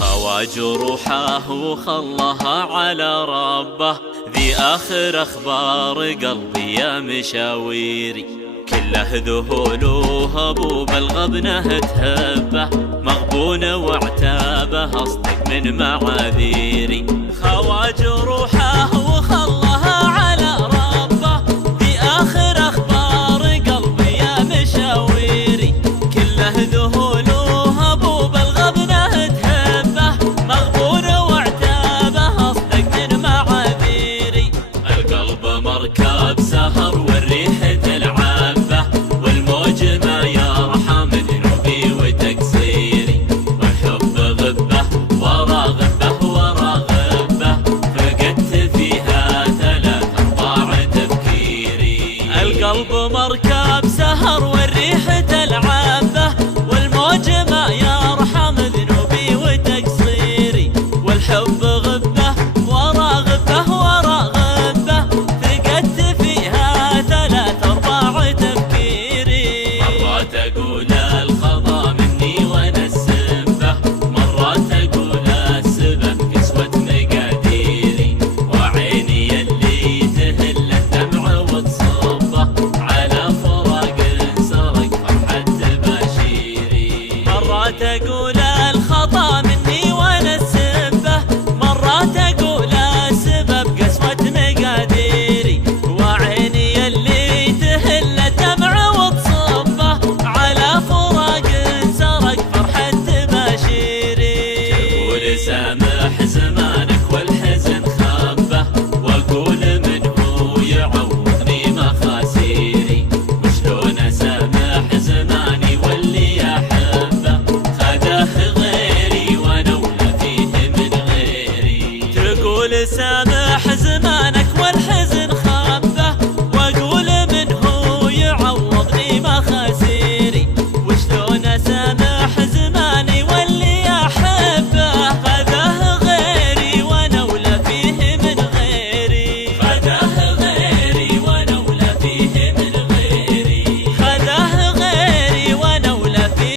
خوى جروحه وخلها على ربه، ذي آخر أخبار قلبي يا مشاويري. كله ذهول وهبوب الغبنه تهبه، مغبون وعتابه أصدق من معاذيري. خوى جروحه وخلها على ربه، ذي آخر أخبار قلبي يا مشاويري. كله ذهول وهبوب الغبنه تهبه، مغبون وعتابه أصدق من معاذيري. القلب مركب سهر والريح تلعبه، والموج ما يرحم ذنوبي وتقصيري. والحب غبه ورا غبه ورا غبه، فقدت فيها ثلاث أرباع تفكيري. القلب مركب سهر والريح تلعبه، والموج ما يرحم ذنوبي وتقصيري. والحب غبه ورا غبه ورا غبه، فقدت فيها ثلاث أرباع تفكيري. مرات أقول الخطا مني وأنا السبه، مرات أقول السبب قسوة مقاديري. وعيني اللي تهل الدمع وتصبه، على فراق سرق فرحة تباشيري. مرات أقول الخطا مني وأنا السبه، مرات أقول السبب قسوة مقاديري. وعيني اللي تهل الدمع وتصبه، على فراق سرق فرحة تباشيري. تقول سامح زمانك والحزن خبه، واقول من هو يعوضني مخاسيري. وشلون اسامح زماني واللي احبه، خذه غيري وانا ولا فيه من غيري. تقول سامح